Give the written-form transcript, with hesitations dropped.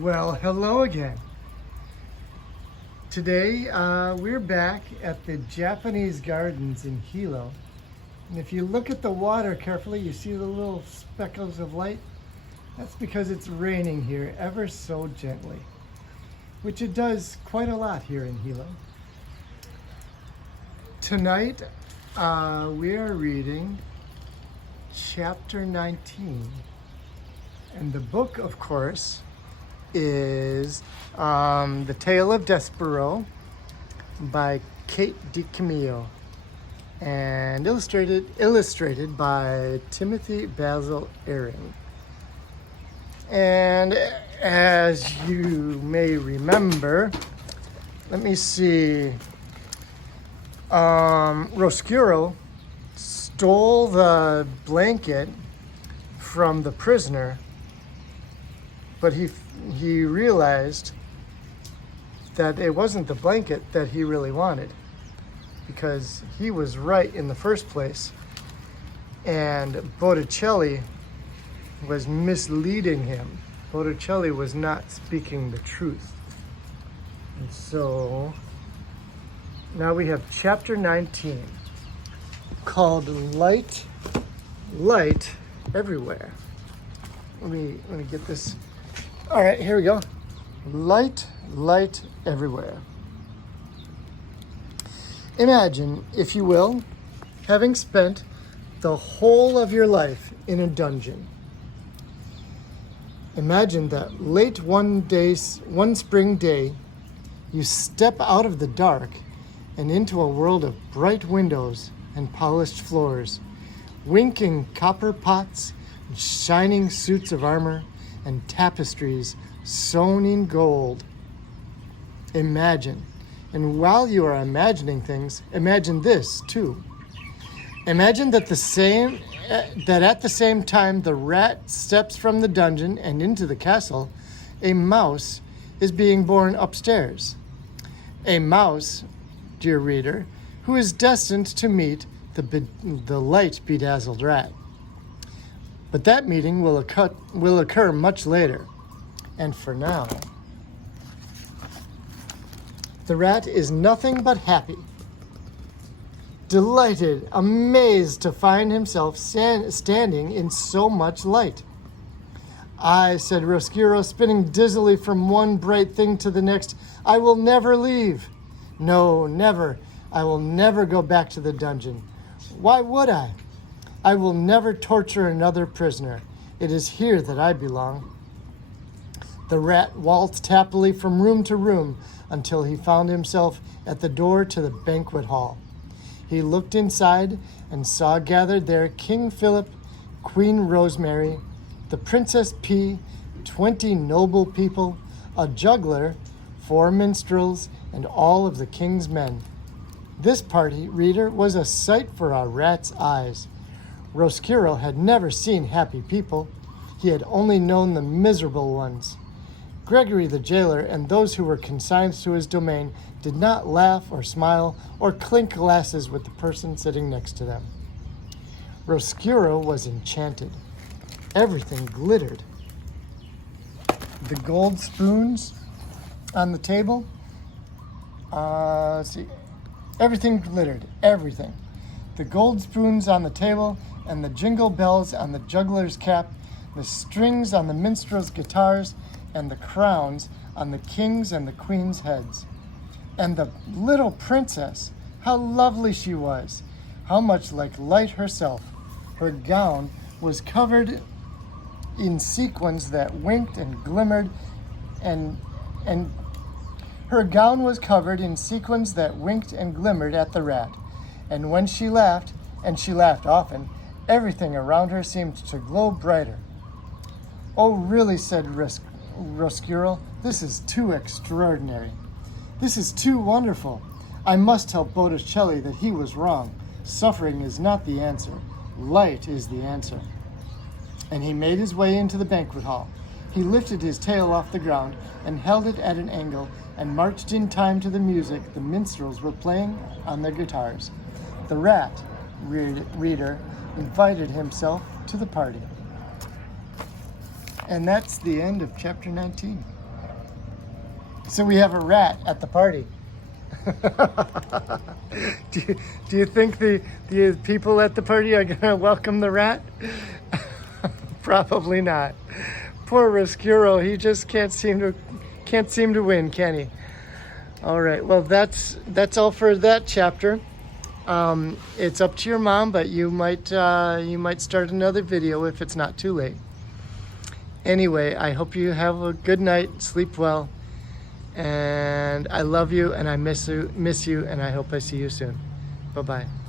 Well, hello again. Today we're back at the Japanese gardens in Hilo. And if you look at the water carefully, you see the little speckles of light? That's because it's raining here ever so gently, which it does quite a lot here in Hilo. Tonight we are reading chapter 19. And the book, of course, is The Tale of Despero by Kate DiCamillo and illustrated by Timothy Basil Ehring. And as you may remember, let me see, Roscuro stole the blanket from the prisoner, but he realized that it wasn't the blanket that he really wanted, because he was right in the first place, and Botticelli was misleading him. Botticelli was not speaking the truth. And so now we have chapter 19 called Light Everywhere. Let me get this. All right, here we go. Light everywhere. Imagine, if you will, having spent the whole of your life in a dungeon. Imagine that late one spring day, you step out of the dark and into a world of bright windows and polished floors, winking copper pots, shining suits of armor, and tapestries sewn in gold. Imagine. And while you are imagining things, imagine this too. Imagine that at the same time the rat steps from the dungeon and into the castle, a mouse is being born upstairs. A mouse, dear reader, who is destined to meet the light bedazzled rat. But that meeting will occur much later. And for now, the rat is nothing but happy, delighted, amazed to find himself standing in so much light. "I," said Roscuro, spinning dizzily from one bright thing to the next, "I will never leave. No, never. I will never go back to the dungeon. Why would I? I will never torture another prisoner. It is here that I belong." The rat waltzed happily from room to room until he found himself at the door to the banquet hall. He looked inside and saw gathered there King Philip, Queen Rosemary, the Princess P, 20 noble people, a juggler, 4 minstrels, and all of the king's men. This party, reader, was a sight for a rat's eyes. Roscuro had never seen happy people. He had only known the miserable ones. Gregory the jailer and those who were consigned to his domain did not laugh or smile or clink glasses with the person sitting next to them. Roscuro was enchanted. Everything glittered. The gold spoons on the table, everything glittered, everything. The gold spoons on the table and the jingle bells on the juggler's cap, the strings on the minstrels' guitars, and the crowns on the king's and the queen's heads. And the little princess, how lovely she was, how much like light herself. Her gown was covered in sequins that winked and glimmered, and her gown was covered in sequins that winked and glimmered at the rat. And when she laughed, and she laughed often, everything around her seemed to glow brighter. "Oh, really," said Roscuro, "this is too extraordinary. This is too wonderful. I must tell Botticelli that he was wrong. Suffering is not the answer. Light is the answer." And he made his way into the banquet hall. He lifted his tail off the ground and held it at an angle and marched in time to the music the minstrels were playing on their guitars. The rat, reader, invited himself to the party. And that's the end of chapter 19. So we have a rat at the party. do you think the people at the party are gonna welcome the rat? Probably not. Poor Roscuro, he just can't seem to win, can he? All right, well that's all for that chapter. It's up to your mom, but you might start another video if it's not too late. Anyway, I hope you have a good night, sleep well, and I love you and I miss you, and I hope I see you soon. Bye-bye.